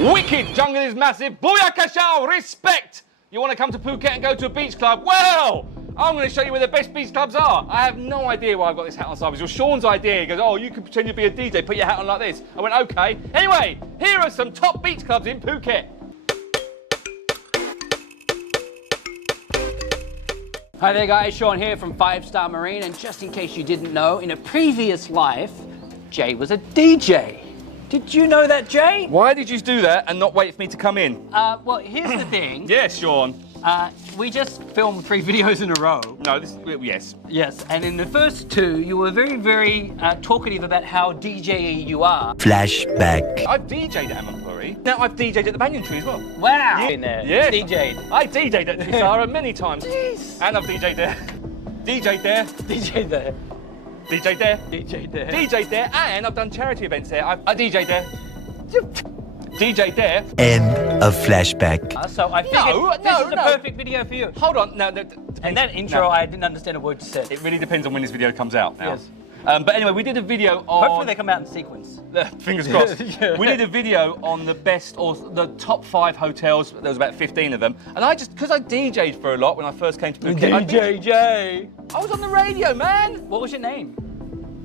Wicked, jungle is massive. Booyakasha, respect. You want to come to Phuket and go to a beach club? Well, I'm going to show you where the best beach clubs are. I have no idea why I've got this hat on sideways. It was Sean's idea. He goes, oh, you could pretend you'd be a DJ, put your hat on like this. I went, okay. Anyway, here are some top beach clubs in Phuket. Hi there guys, Sean here from 5 Star Marine, and just in case you didn't know, in a previous life, Jay was a DJ. Did you know that, Jay? Why did you do that and not wait for me to come in? Well, here's the thing. Yes, Sean. We just filmed 3 videos in a row. No, yes. Yes, and in the first 2, you were very, very talkative about how DJ-y you are. Flashback. I've DJ'd at Amampuri. Now I've DJ'd at the Banyan Tree as well. Wow! Yeah. Yes. DJ'd. I DJ'd at Tisara many times. Jeez. And I've DJ'd there. DJ'd there. DJ'd there. DJ'd there. DJ'd there. DJ'd there, and I've done charity events there. I DJ'd there. DJ'd there. End of flashback. So I figured this is the perfect video for you. Hold on, no. And that intro, I didn't understand a word you said. It really depends on when this video comes out now. Yes. But anyway, we did a video on... Hopefully they come out in sequence. Fingers crossed. Yeah. We did a video on the best, or the top 5 hotels. There was about 15 of them. And I just, because I DJ'd for a lot when I first came to Phuket. DJ. I was on the radio, man. What was your name?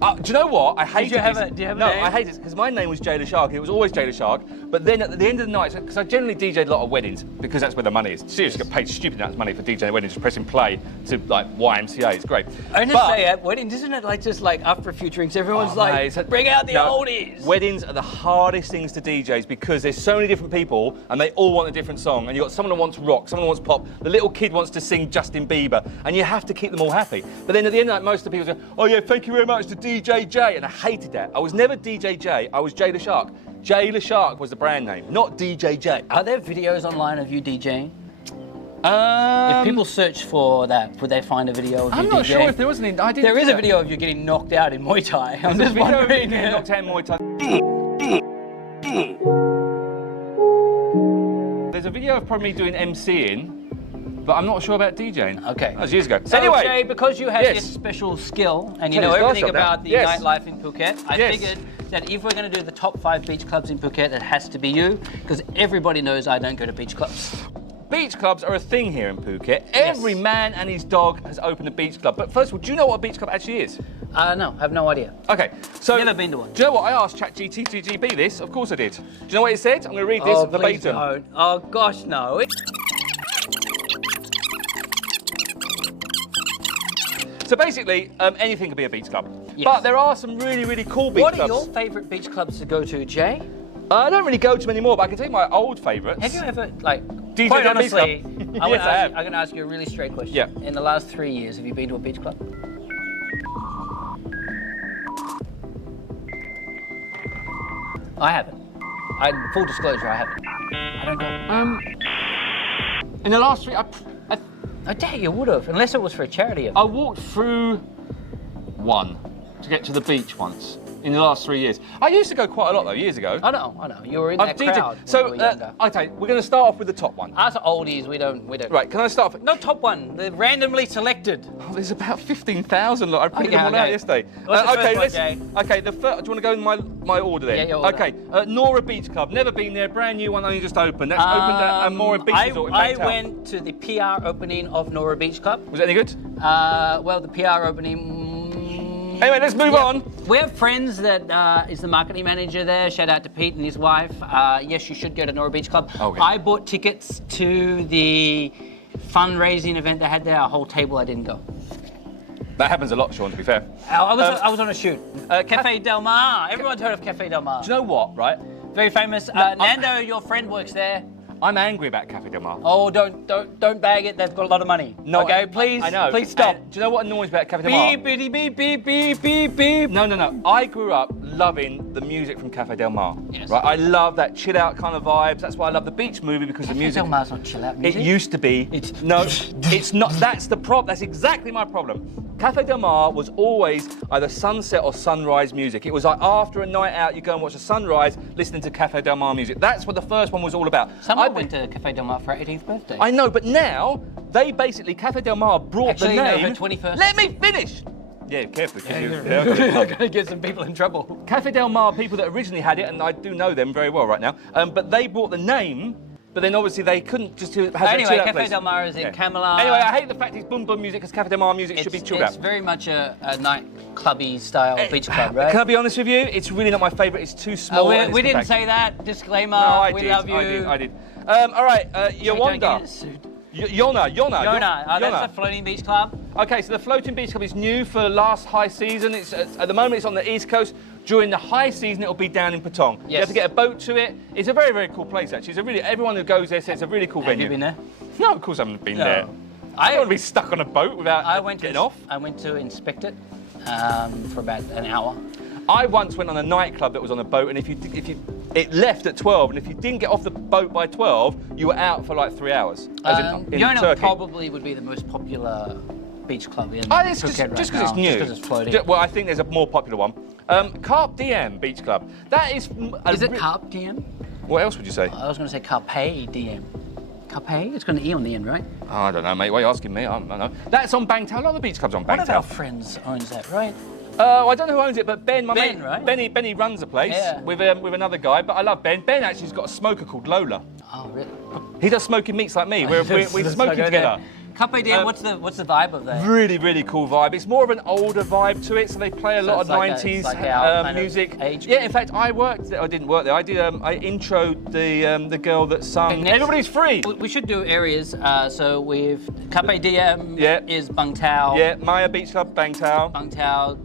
Do you know what? I hated Do you have a No, name? I hated it because my name was Jailer Shark. It was always Jailer Shark. But then at the end of the night, because I generally DJ'd a lot of weddings because that's where the money is. Seriously, get paid stupid amounts of money for DJing weddings, just pressing play to like YMCA. It's great. I just say at weddings, isn't it like just like after a few drinks, everyone's like, bring out the oldies. Weddings are the hardest things to DJs because there's so many different people and they all want a different song. And you've got someone who wants rock, someone who wants pop. The little kid wants to sing Justin Bieber, and you have to keep them all happy. But then at the end of the night, most of the people say, oh yeah, thank you very much to DJ J. And I hated that. I was never DJ J, I was Jailer Shark. Jailer Shark was the brand name, not DJ J. Are there videos online of you DJing? If people search for that, would they find a video of you DJing? I'm not sure if there was any. There is a video of you getting knocked out in Muay Thai. I'm just wondering. Knocked out in Muay Thai. There's a video of probably me doing MCing. But I'm not sure about DJing. Okay. That was years ago. So anyway, Jay, because you have this special skill and you Tell know your star everything shop now. about the Yes. nightlife in Phuket, I figured that if we're going to do the top 5 beach clubs in Phuket, it has to be you, because everybody knows I don't go to beach clubs. beach clubs are a thing here in Phuket. Every man and his dog has opened a beach club. But first of all, do you know what a beach club actually is? No, I have no idea. Okay, so... Never been to one. Do you know what? I asked ChatGPT this. Of course I did. Do you know what it said? I'm going to read this Please verbatim. don't. Oh, gosh, no. So basically, anything could be a beach club. Yes. But there are some really, really cool beach clubs. What are your favourite beach clubs to go to, Jay? I don't really go to them anymore, but I can tell you my old favourites. Have you ever, like, DJ quite at a beach honestly, club? Yes, I have. I'm going to ask you a really straight question. Yeah. In the last 3 years, have you been to a beach club? I haven't. Full disclosure, I haven't. I don't go. In the last 3, I dare you would have, unless it was for a charity event. I walked through one to get to the beach once in the last 3 years. I used to go quite a lot though, years ago. I know. You were in that crowd. So, when you were younger. okay, we're going to start off with the top one. Us oldies, we don't. Right, can I start off? No, top one. They're randomly selected. Oh, there's about 15,000. Look, I printed them all out yesterday. What's the okay, first one, Jay? Okay, the first. Do you want to go in my order then? Yeah, your order. Okay, Nora Beach Club. Never been there. Brand new one, only just opened. That's opened at Mora Beach Resort in I Bangkok. went to the PR opening of Nora Beach Club. Was it any good? Well, the PR opening. Anyway, let's move on. We have friends that is the marketing manager there. Shout out to Pete and his wife. Yes, you should go to Nora Beach Club. Okay. I bought tickets to the fundraising event they had there. A whole table, I didn't go. That happens a lot, Sean, to be fair. I was on a shoot. Cafe Del Mar. Everyone's heard of Cafe Del Mar. Do you know what, right? Very famous. Nando, your friend, works there. I'm angry about Cafe Del Mar. Oh, don't bag it. They've got a lot of money. No, okay, please. I know. Please stop. Do you know what annoys me about Cafe Del Mar? Beep, beep, beep, beep, beep, beep, beep. No. I grew up loving the music from Cafe Del Mar. Yes. Right, I love that chill out kind of vibes. That's why I love the beach movie, because the music. Cafe Del Mar's not chill out music. It used to be. No, it's not. That's the problem. That's exactly my problem. Cafe Del Mar was always either sunset or sunrise music. It was like after a night out, you go and watch a sunrise, listening to Cafe Del Mar music. That's what the first one was all about. Someone went to Cafe Del Mar for her 18th birthday. I know, but now they basically Cafe Del Mar brought Actually, the name. no, her 21st. Let me finish. Yeah, careful. Gonna get some people in trouble. Cafe Del Mar, people that originally had it, and I do know them very well right now, but they brought the name, but then obviously they couldn't just have Anyway, that Cafe place. Del Mar is in Camelot. Anyway, I hate the fact it's boom boom music because Cafe Del Mar music should be chilled out. It's very much a nightclubby style beach club, right? Can I be honest with you? It's really not my favourite. It's too small. We didn't say that. Disclaimer. No, I we did. love you. I did. All right, Yawanda. Yona. That's a floating beach club. Okay, so the floating beach club is new for last high season. It's at the moment it's on the east coast. During the high season, it'll be down in Patong. Yes. You have to get a boat to it. It's a very, very cool place actually. It's a really everyone who goes there says it's a really cool venue. Have you been there? No, of course I haven't been there. I don't want to be stuck on a boat without getting off. I went to inspect it for about an hour. I once went on a nightclub that was on a boat, and if you it left at 12, and if you didn't get off the boat by 12, you were out for like 3 hours. As in Yona Turkey. probably would be the most popular beach club in It's Phuket just because right it's now, new. just because it's floating. Well, I think there's a more popular one. Carpe Diem Beach Club. That is. Is it Carpe Diem? What else would you say? I was going to say Carpe Diem. Carpe? It's got an E on the end, right? Oh, I don't know, mate. Why are you asking me? I don't know. That's on Bangtao. A lot of the beach clubs on One of Bangtao. our friends owns that, right? I don't know who owns it, but Ben, my Ben, mate, right? Benny runs the place Yeah. with another guy. But I love Ben. Ben actually's got a smoker called Lola. Oh, really? He does smoking meats like me. We're smoking together. Carpe Diem, what's the vibe of that? Really, really cool vibe. It's more of an older vibe to it, so they play a lot of it's like 90s it's like our kind of music. age Yeah, group? in fact, I worked there. I didn't work there. I did. I introed the girl that sung next- Everybody's Free. We should do areas. So we've Carpe Diem Yeah. is Bangtao. Yeah, Maya Beach Club, Bangtao. Bangtao.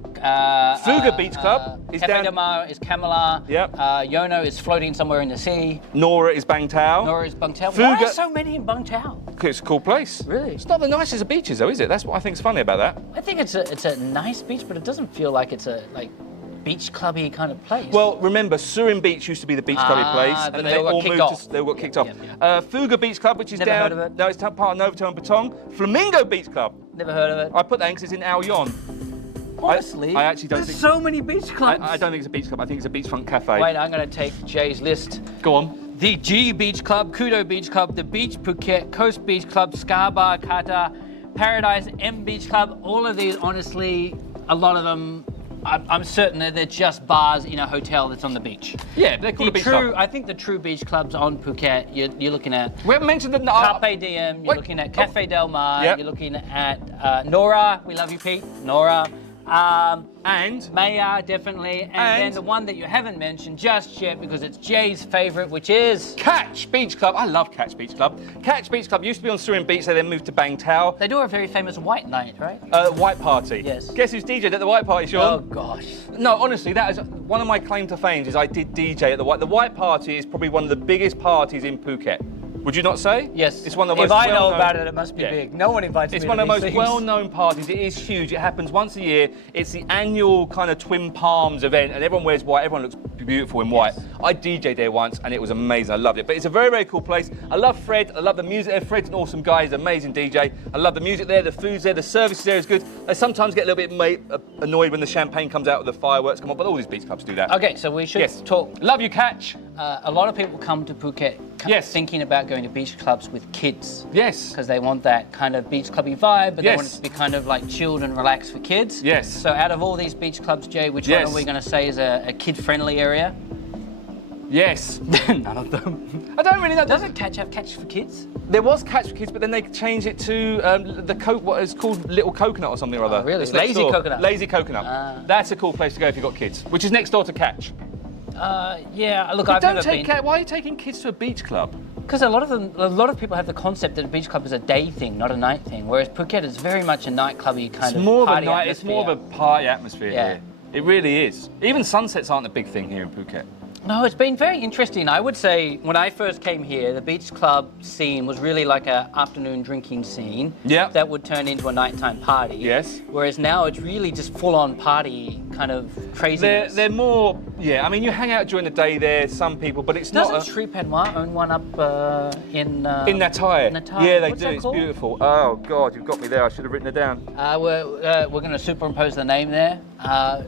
Fuga Beach Club is Cafe down- Del Mar is Camelot. Yep. Yono is floating somewhere in the sea. Nora is Bangtao. Nora is Bangtao. Why Fuga- are so many in Bangtao? It's a cool place. Really? It's not the nicest of beaches, though, is it? That's what I think's funny about that. I think it's a nice beach, but it doesn't feel like it's a beach clubby kind of place. Well, remember, Surin Beach used to be the beach clubby place, but and they they all got all kicked moved. off. They all got kicked off. Yeah. Fuga Beach Club, which is Never down. heard of it. No, it's part of Novotel and Patong. Flamingo Beach Club. Never heard of it. I put that in because it's in Ao Yon. Honestly, I actually don't there's think- so many beach clubs. I don't think it's a beach club. I think it's a beachfront cafe. Wait, I'm going to take Jay's list. Go on. The G Beach Club, Kudo Beach Club, The Beach Phuket, Coast Beach Club, Scar Bar, Kata, Paradise, M Beach Club. All of these, honestly, a lot of them, I'm certain that they're just bars in a hotel that's on the beach. Yeah, they're called a beach club. I think the true beach clubs on Phuket, you're looking at We haven't mentioned the. Carpe Diem, you're Wait. looking at Cafe Del Mar, Yep. you're looking at Nora, we love you, Pete, Nora. And Maya, definitely. And then And- the one that you haven't mentioned just yet because it's Jay's favourite, which is... Catch Beach Club. I love Catch Beach Club. Catch Beach Club used to be on Surin Beach. They then moved to Bangtao. They do a very famous white night, right? White Party. Yes. Guess who's DJ'd at the White Party, Sean? Oh, gosh. No, honestly, that is one of my claim to fame. Is I did DJ at the White. The White Party is probably one of the biggest parties in Phuket. Would you not say? Yes. It's one of the if most I know well-known- about it, it must be Yeah. big. No one invites It's me one to of the these most things. well-known parties. It is huge. It happens once a year. It's the annual kind of Twin Palms event, and everyone wears white. Everyone looks beautiful in white. I DJ'd there once, and it was amazing. I loved it. But it's a very, very cool place. I love Fred. I love the music there. Fred's an awesome guy. He's an amazing DJ. I love the music there. The food's there. The service there is good. They sometimes get a little bit annoyed when the champagne comes out with the fireworks come on, but all these beach clubs do that. Okay, so we should Yes. talk. Love you, Catch. A lot of people come to Phuket Yes. thinking about going to beach clubs with kids. Yes. Because they want that kind of beach clubby vibe, but they Yes. want it to be kind of like chilled and relaxed for kids. Yes. So out of all these beach clubs, Jay, which Yes. one are we going to say is a kid-friendly area? Yes. None of them. I don't really know. Doesn't Catch have Catch for Kids? There was Catch for Kids, but then they changed it to what is called Little Coconut or something or other. Oh, really? It's next Lazy door. Coconut. Lazy Coconut. That's a cool place to go if you've got kids, which is next door to Catch. Yeah. Look, But I've never been. Why are you taking kids to a beach club? Because a lot of people have the concept that a beach club is a day thing, not a night thing. Whereas Phuket is very much a nightclubby kind It's of more of a party night. It's more of a atmosphere. party atmosphere Yeah. here. It really is. Even sunsets aren't a big thing here in Phuket. No, it's been very interesting. I would say when I first came here, the beach club scene was really like an afternoon drinking scene. Yeah. That would turn into a nighttime party. Yes. Whereas now it's really just full-on party kind of craziness. They're more, yeah. I mean, you hang out during the day there. Some people, but it's Doesn't not. Sri Penwa own one up in Natai. Natai? Yeah, they What's do. that It's called? beautiful. Oh God, you've got me there. I should have written it down. We're going to superimpose the name there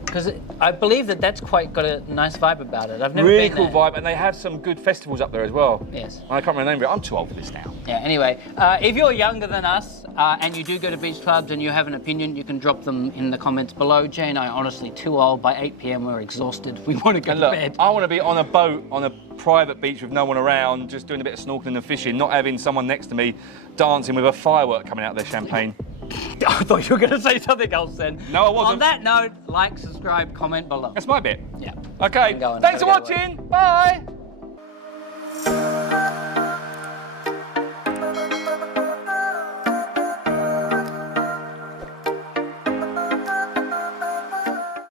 because I believe that's quite got a nice vibe about it. I've never Really been cool there. vibe, and they have some good festivals up there as well. Yes. I can't remember it. I'm too old for this now. Yeah, anyway, if you're younger than us and you do go to beach clubs and you have an opinion, you can drop them in the comments below. Jay and I are honestly too old. By 8 p.m. we're exhausted. We want to go And to look, bed. I want to be on a boat on a private beach with no one around, just doing a bit of snorkeling and fishing, not having someone next to me dancing with a firework coming out of their champagne. I thought you were going to say something else then. No, I wasn't. On that note, like, subscribe, comment below. That's my bit. Yeah. Okay, I'm going. thanks for Gotta go to work. watching. Bye.